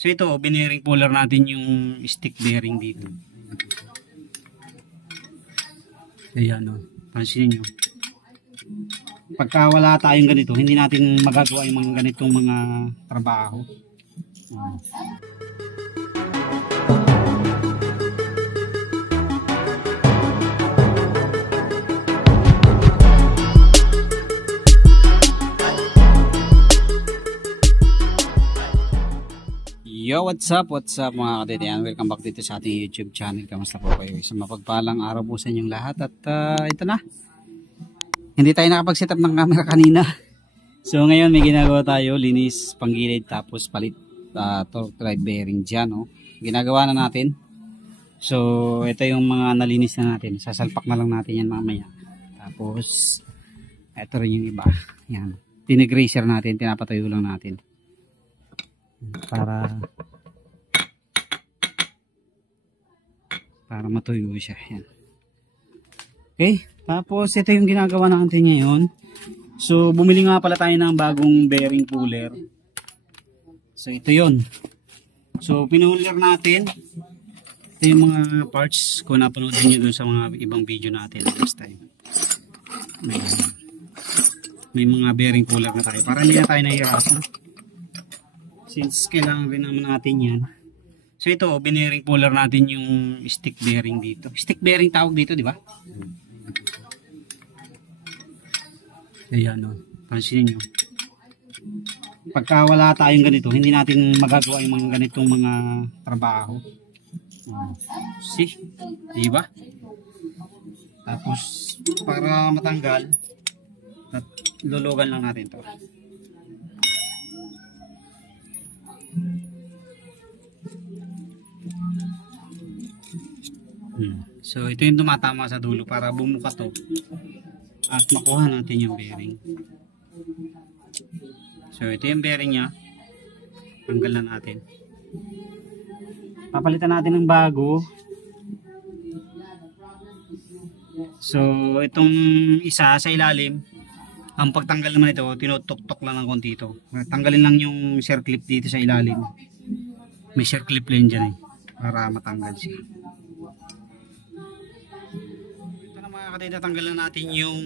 So ito, bearing puller natin yung stick bearing dito. Ayan o, pansinin nyo. Pagka wala tayong ganito, hindi natin magagawa yung mga ganitong mga trabaho. Yo, what's up mga kadetian? Welcome back dito sa ating YouTube channel. Kamusta po kayo? Isang mapagpalang araw po sa inyong lahat. At ito na, hindi tayo nakapag-set up ng camera kanina. So ngayon may ginagawa tayo, linis, panggilid, tapos palit torque drive bearing dyan. Oh. Ginagawa na natin. So ito yung mga nalinis na natin. Sasalpak na lang natin yan mamaya. Tapos ito rin yung iba. Yan. Tinigraser natin, tinapatayo lang natin. Para matuyo siya. Yan. Okay, tapos ito yung ginagawa natin ngayon. So bumili nga pala tayo ng bagong bearing puller. So ito yon. So pinuller natin. Ito yung mga parts kung napanood niyo dun sa mga ibang video natin last time. May mga bearing puller na tayo para hindi na tayo nahihirapan. Since kailangan rin naman natin yan. So ito, bearing puller natin yung stick bearing dito. Stick bearing tawag dito, di ba? Ayan o, pansinin nyo. Pagka wala tayong ganito, hindi natin magagawa yung mga ganitong mga trabaho. See? Di ba? Tapos, para matanggal, lulugan lang natin to. So ito yung tumatama sa dulo para bumuka to at makuha natin yung bearing. So ito yung bearing nya, tanggal na natin, papalitan natin ng bago. So itong isa sa ilalim, ang pagtanggal naman ito, tinutok-tok lang ng konti ito. Tanggalin lang yung circlip dito sa ilalim. May circlip lang dyan para matanggal siya. Ito na mga kadete, tatanggalan natin yung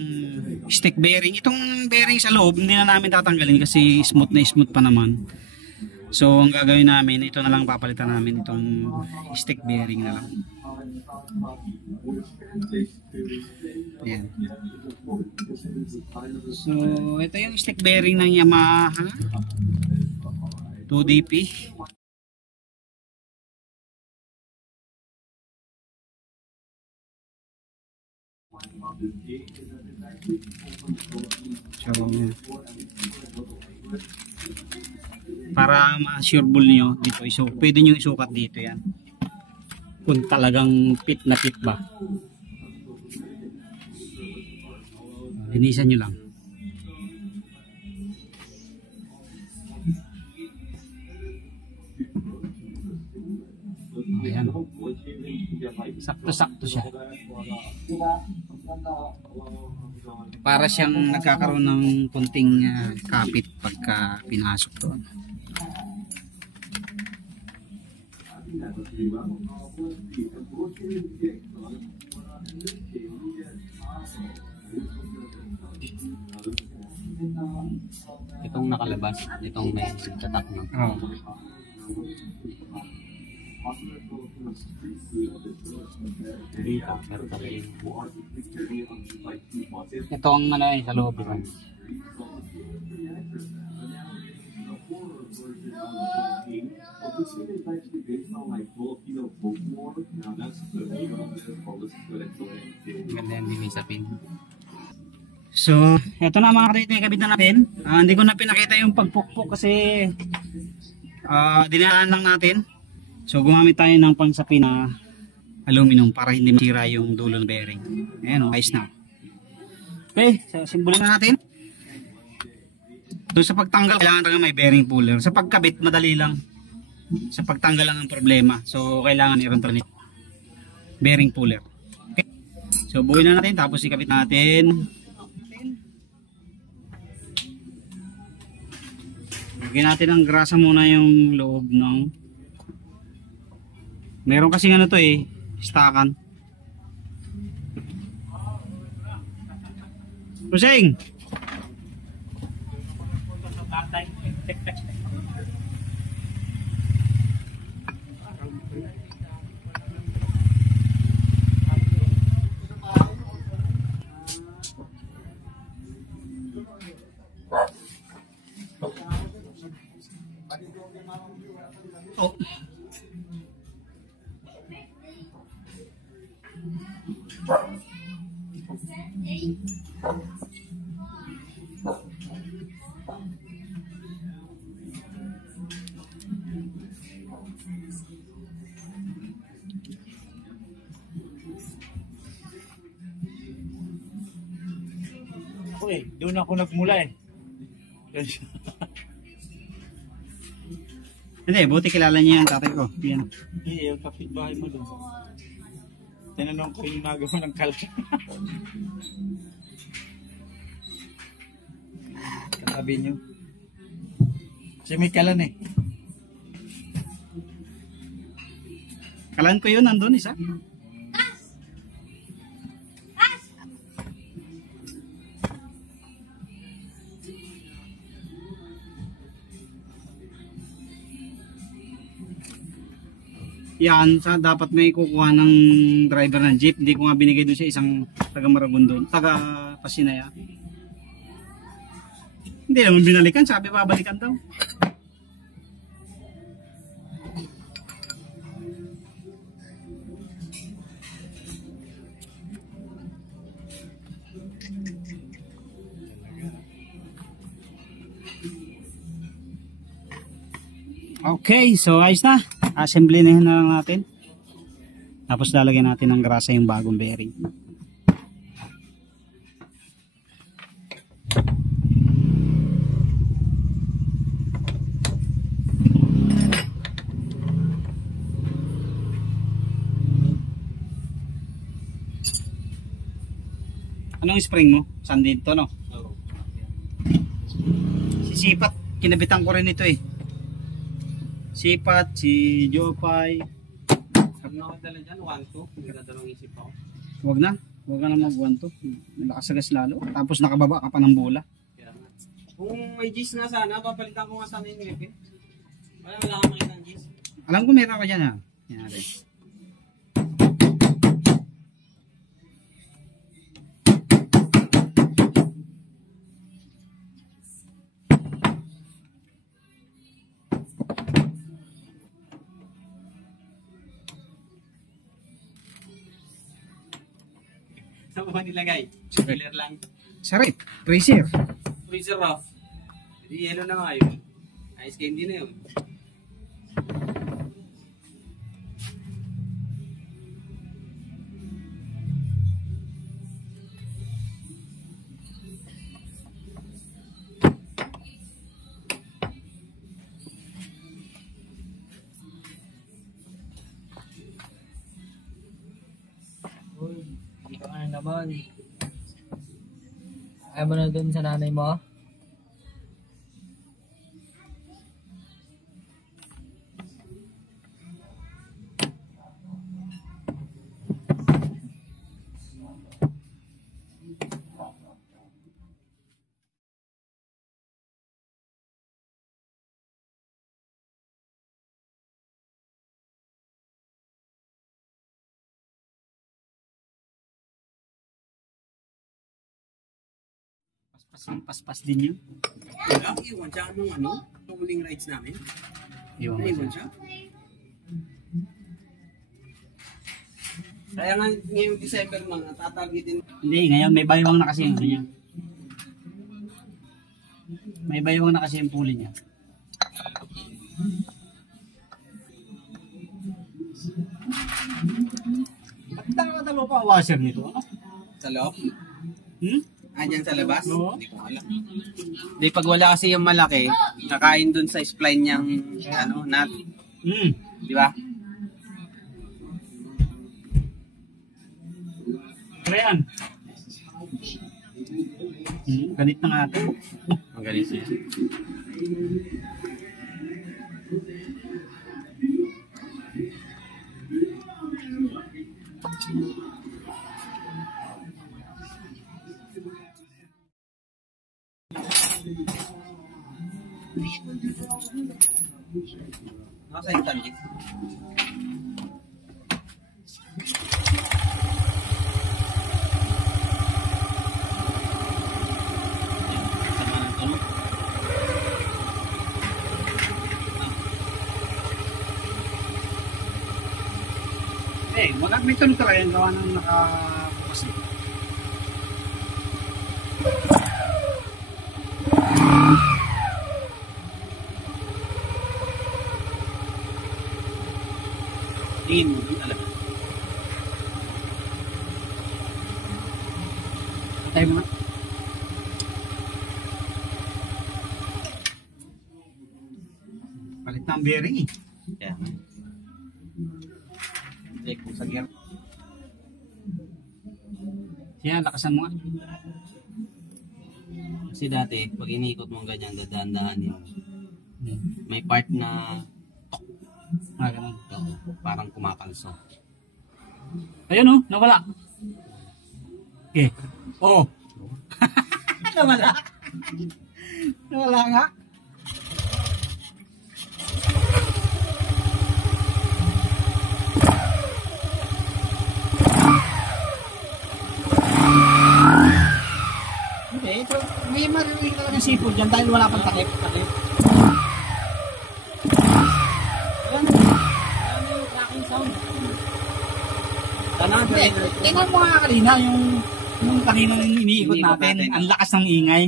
stick bearing. Itong bearing sa loob, hindi na namin tatanggalin kasi smooth na smooth pa naman. So ang gagawin namin, ito na lang papalitan namin, itong stick bearing na lang. Ayan. So ito yung stick bearing ng Yamaha 2DP. So para ma-assurable niyo dito, pwede niyo isukat dito yan kung talagang fit na fit ba. Linisan nyo lang. Ayan. Sakto-sakto siya. Para siyang nagkakaroon ng kunting kapit pagka pinasok doon. Itong nakalabas, itong may tatak na. Ito ang ano sa loob. Ganda yung dinisapin. So, eto na mga kadete, kabit na natin. Hindi ko na pinakita yung pagpukpok kasi dinaan lang natin. So, gumamit tayo ng pangsapi na aluminum para hindi masira yung dulo ng bearing. Ayan o, ayos na. Okay, so simbolin na natin. So, sa pagtanggal, kailangan talaga may bearing puller. Sa pagkabit, madali lang. Sa pagtanggal lang ang problema. So, kailangan i-run talaga bearing puller. Okay. So, buuin na natin, tapos ikabit natin. Lagyan natin ng grasa muna yung loob ng Meron kasi ano to eh, stakan. Pusing! Oh. Ako eh, doon ako nagmula eh. Hindi, buti kilala niya yung tatay ko. Yan. Hindi, yung kapitbahay mo doon. Tinanong ko yung nagawa ng kalat. Katabi niyo. Kasi may kalan eh. Kalan ko yun, nandun isa. Yan, dapat may kukuha ng driver ng jeep. Hindi ko nga binigay doon sa isang taga Maragondon, taga Pasinaya. Hindi naman binalikan, sabi babalikan daw. Okay, so ayos na. Assembly na lang natin. Tapos lalagyan natin ng grasa yung bagong bearing. Anong spring mo? Saan dito, no? Sisipat, kinabitan ko rin ito eh. Sipat, si Jopay. Kung nakadala dyan, 1-2. Hindi na dalawang isip ako. Huwag na. Huwag ka na mag-1 to. Nakasagas lalo. Tapos nakababa ka pa ng bola. Kaya nga. Kung may G's na sana, papalitan ko nga sana yung ngipin. Wala kang makita ng G's. Alam ko meron ka dyan ha. Yan natin. Saan ba nilagay? Sa Filler lang. Sarap. Freezer. Freezer off. Hindi yellow na nga yun. Ice candy na yun. Uy, dito ka na naman. Ayaw mo na dun sa nanay mo? Paspas din yun. Wala, iwan siya ng ano, tooling rights namin. Naiwan siya. Kaya nga ngayong December mga tatagitin. Hindi, ngayon may baywang na kasi yung ano niya. May baywang na kasi yung puli niya. Ba't nakakatalo pa ang washer nito? Ano? Sa loob? Hmm? Andyan sa labas? Oo. Hindi ko alam. Di pag wala kasi yung malaki, kakain dun sa spline niyang ano, nut. Hmm. Di ba? Ayan. Ganit na nga ito. Ang galing siya. Nasa Italy. Sama ng tunog. May tunog talaga yung gawa ng nakabukas eh. Tingin mo talaga. Tayo mga. Palit ng bearing eh. Kaya nga. Check mo sa gear. Siya, lakasan mo nga. Kasi dati, pag iniikot mo ganyan, dadaan-daanin. May part na Ganun. parang kumakalso. Ayun oh, nawala. Okay. Oo. Nawala. Nawala nga. Okay, so may maririnig talaga ng sipol dyan dahil wala pang takip. Ayan. Ano yung cracking sound? Tingnan mo nga kanina yung kanina yung iniikot Iniikot natin. natin. Ang lakas ng ingay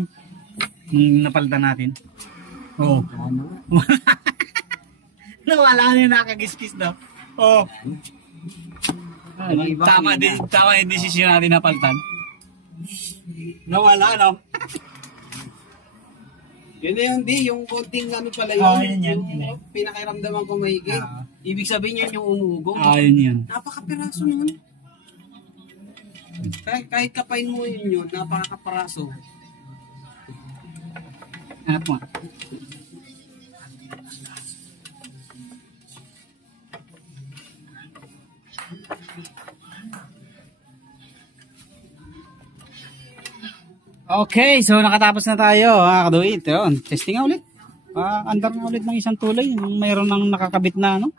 nung napalitan natin. Oo. Nawala na yung nakagiskis daw. Oo. Yung iba Tama yung desisyon natin na palitan. Nawala, no? Yun na yun, di. Yung konting ano pala yun. Oh, yun yan. Yung pinakiramdaman ko mahigit. Ibig sabihin yun yung umugong. Yun. Napakapiraso nun. Kahit kapain mo yun, napakaparaso. Hanap mo. Okay, so nakatapos na tayo, kaduit. Yun, testing nga ulit. Andar nga ulit ng isang tulay. Mayroon nang nakakabit na, ano?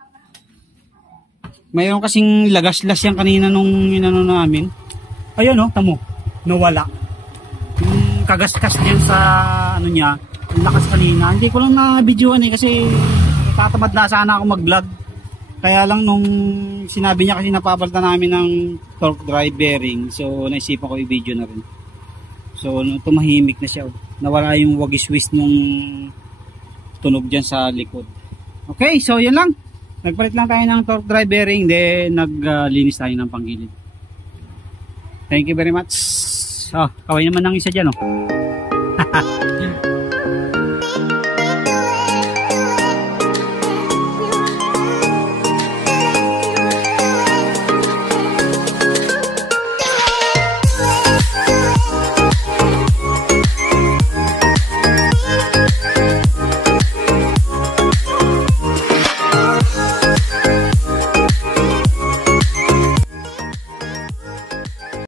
Mayroon kasing lagaslas yan kanina nung inano namin. Ayun, oh, tamo. Nawala. Yung kagaskas diyan sa ano niya, ang lakas kanina. Hindi ko lang na-videoan eh kasi tatamad na sana ako mag-vlog. Kaya lang nung sinabi niya kasi napapalitan namin ng torque drive bearing. So naisipan ko i-video na rin. So tumahimik na siya. Nawala yung wagis-wis nung tunog dyan sa likod. Okay, so yun lang. Nagpalit lang tayo ng torque drive bearing, then naglinis tayo ng panggilid. Thank you very much. Kaway naman ng isa dyan, oh.